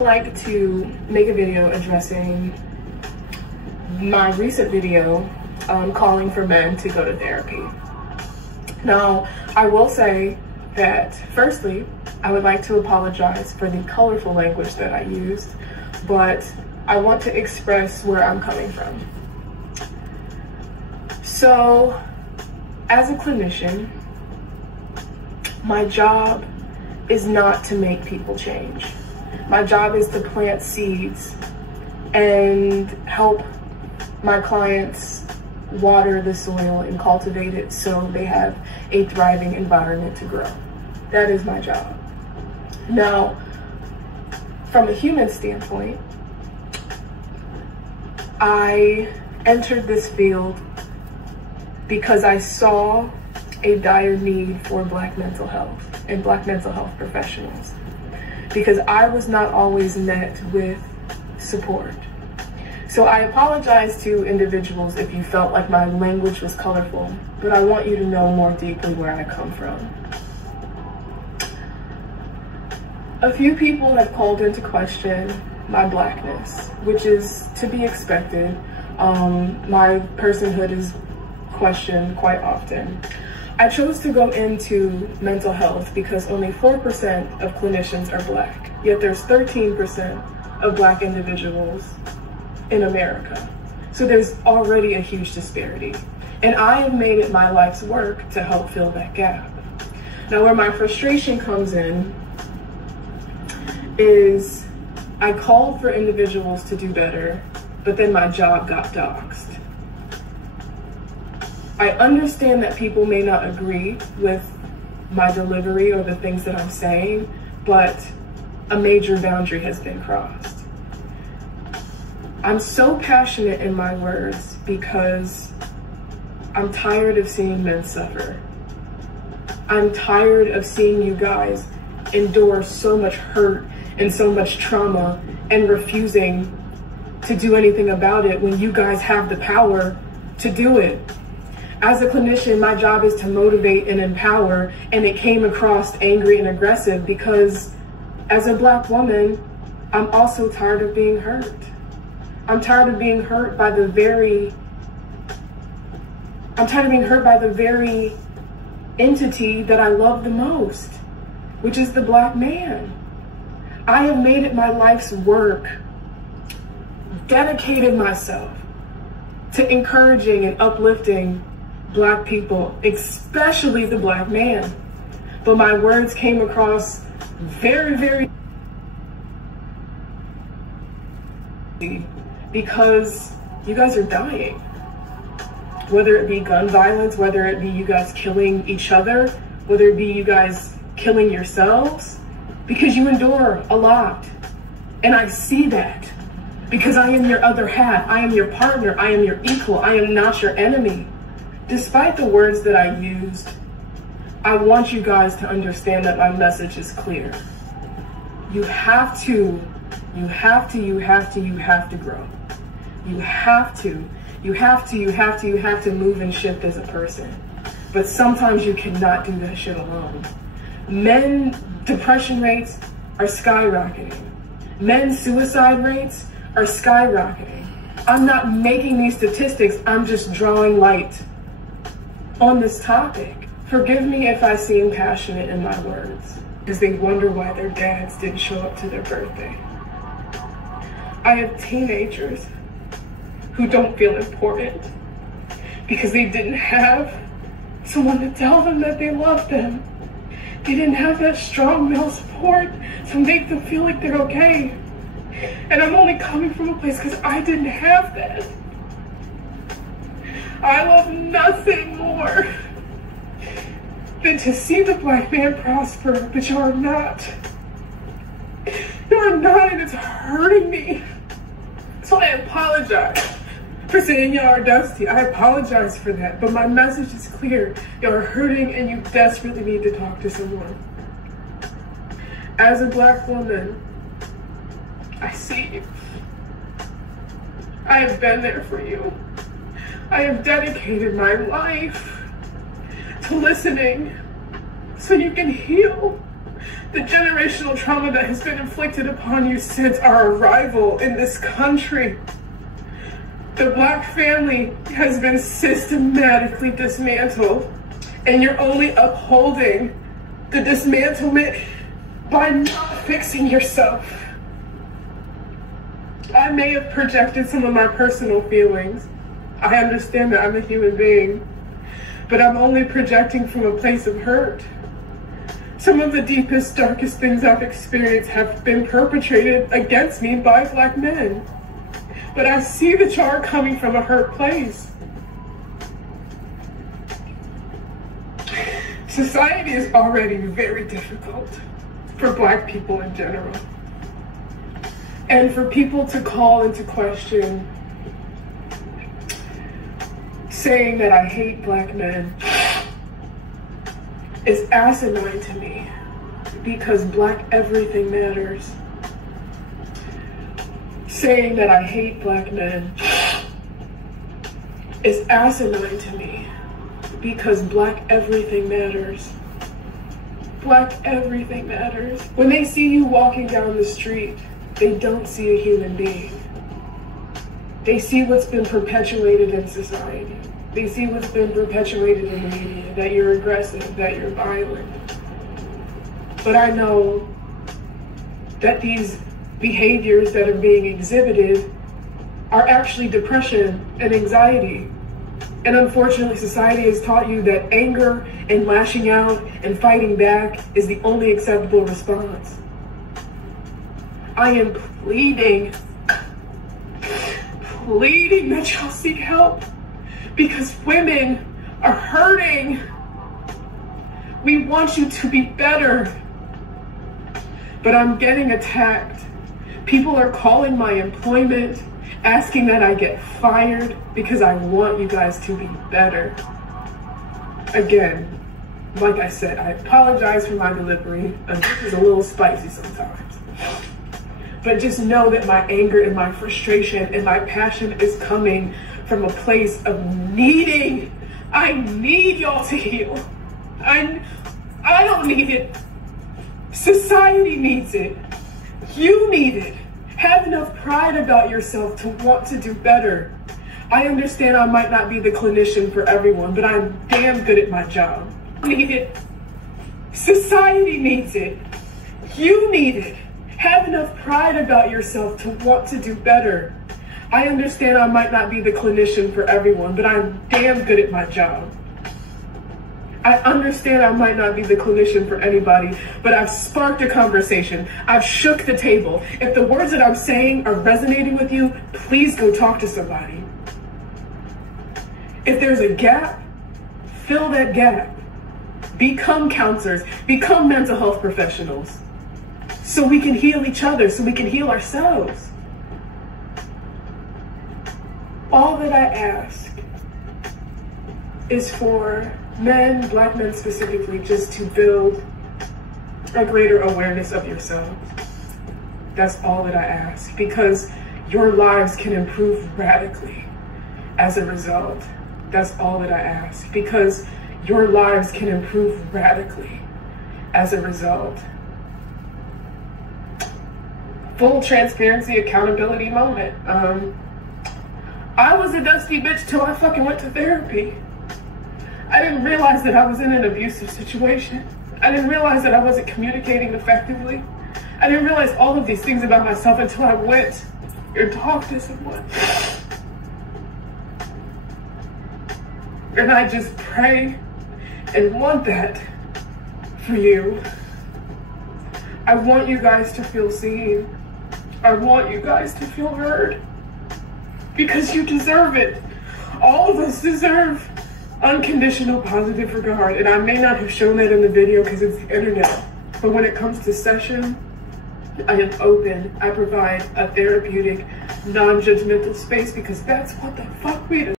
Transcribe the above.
I'd like to make a video addressing my recent video calling for men to go to therapy. Now, I will say that firstly, I would like to apologize for the colorful language that I used, but I want to express where I'm coming from. So, as a clinician, my job is not to make people change. My job is to plant seeds and help my clients water the soil and cultivate it so they have a thriving environment to grow. That is my job. Now, from a human standpoint, I entered this field because I saw a dire need for Black mental health and Black mental health professionals, because I was not always met with support. So I apologize to individuals if you felt like my language was colorful, but I want you to know more deeply where I come from. A few people have called into question my Blackness, which is to be expected. My personhood is questioned quite often. I chose to go into mental health because only 4% of clinicians are Black, yet there's 13% of Black individuals in America. So there's already a huge disparity. And I have made it my life's work to help fill that gap. Now, where my frustration comes in is I called for individuals to do better, but then my job got doxxed. I understand that people may not agree with my delivery or the things that I'm saying, but a major boundary has been crossed. I'm so passionate in my words because I'm tired of seeing men suffer. I'm tired of seeing you guys endure so much hurt and so much trauma and refusing to do anything about it when you guys have the power to do it. As a clinician, my job is to motivate and empower, and it came across angry and aggressive because as a Black woman, I'm also tired of being hurt. I'm tired of being hurt by the very entity that I love the most, which is the Black man. I have made it my life's work, dedicated myself to encouraging and uplifting Black people, especially the Black man. But my words came across very because you guys are dying. Whether it be gun violence, whether it be you guys killing each other, whether it be you guys killing yourselves, because you endure a lot. And I see that because I am your other half. I am your partner. I am your equal. I am not your enemy. Despite the words that I used, I want you guys to understand that my message is clear. You have to grow. You have to move and shift as a person. But sometimes you cannot do that shit alone. Men depression rates are skyrocketing. Men's suicide rates are skyrocketing. I'm not making these statistics, I'm just drawing light on this topic. Forgive me if I seem passionate in my words, because they wonder why their dads didn't show up to their birthday. I have teenagers who don't feel important because they didn't have someone to tell them that they love them. They didn't have that strong male support to make them feel like they're okay. And I'm only coming from a place because I didn't have that. I love nothing more than to see the Black man prosper, but you are not. You are not, and it's hurting me. So I apologize for saying y'all are dusty. I apologize for that, but my message is clear. Y'all are hurting and you desperately need to talk to someone. As a Black woman, I see you. I have been there for you. I have dedicated my life to listening so you can heal, The generational trauma that has been inflicted upon you since our arrival in this country. The Black family has been systematically dismantled, and you're only upholding the dismantlement by not fixing yourself. I may have projected some of my personal feelings. I understand that I'm a human being, but I'm only projecting from a place of hurt. Some of the deepest, darkest things I've experienced have been perpetrated against me by Black men. But I see that y'all are coming from a hurt place. Society is already very difficult for Black people in general. And for people to call into question saying that I hate Black men is asinine to me, because Black everything matters. Saying that I hate Black men is asinine to me, because Black everything matters. Black everything matters. When they see you walking down the street, they don't see a human being. They see what's been perpetuated in society. They see what's been perpetuated in the media, that you're aggressive, that you're violent. But I know that these behaviors that are being exhibited are actually depression and anxiety. And unfortunately, society has taught you that anger and lashing out and fighting back is the only acceptable response. I am pleading that y'all seek help, because women are hurting. We want you to be better. But I'm getting attacked. People are calling my employment, asking that I get fired because I want you guys to be better. Again, like I said, I apologize for my delivery. This is a little spicy sometimes. But just know that my anger and my frustration and my passion is coming from a place of needing. I need y'all to heal. I don't need it. Society needs it. You need it. Have enough pride about yourself to want to do better. I understand I might not be the clinician for everyone, but I'm damn good at my job. Need it. Society needs it. You need it. Have enough pride about yourself to want to do better. I understand I might not be the clinician for everyone, but I'm damn good at my job. I understand I might not be the clinician for anybody, but I've sparked a conversation. I've shook the table. If the words that I'm saying are resonating with you, please go talk to somebody. If there's a gap, fill that gap. Become counselors, become mental health professionals, so we can heal each other, so we can heal ourselves. All that I ask is for men, Black men specifically, just to build a greater awareness of yourselves. That's all that I ask, because your lives can improve radically as a result. That's all that I ask, because your lives can improve radically as a result. Full transparency, accountability moment. I was a dusty bitch till I fucking went to therapy. I didn't realize that I was in an abusive situation. I didn't realize that I wasn't communicating effectively. I didn't realize all of these things about myself until I went and talked to someone. And I just pray and want that for you. I want you guys to feel seen. I want you guys to feel heard, because you deserve it. All of us deserve unconditional positive regard. And I may not have shown that in the video because it's the internet, but when it comes to session, I am open. I provide a therapeutic, non-judgmental space, because that's what the fuck we do.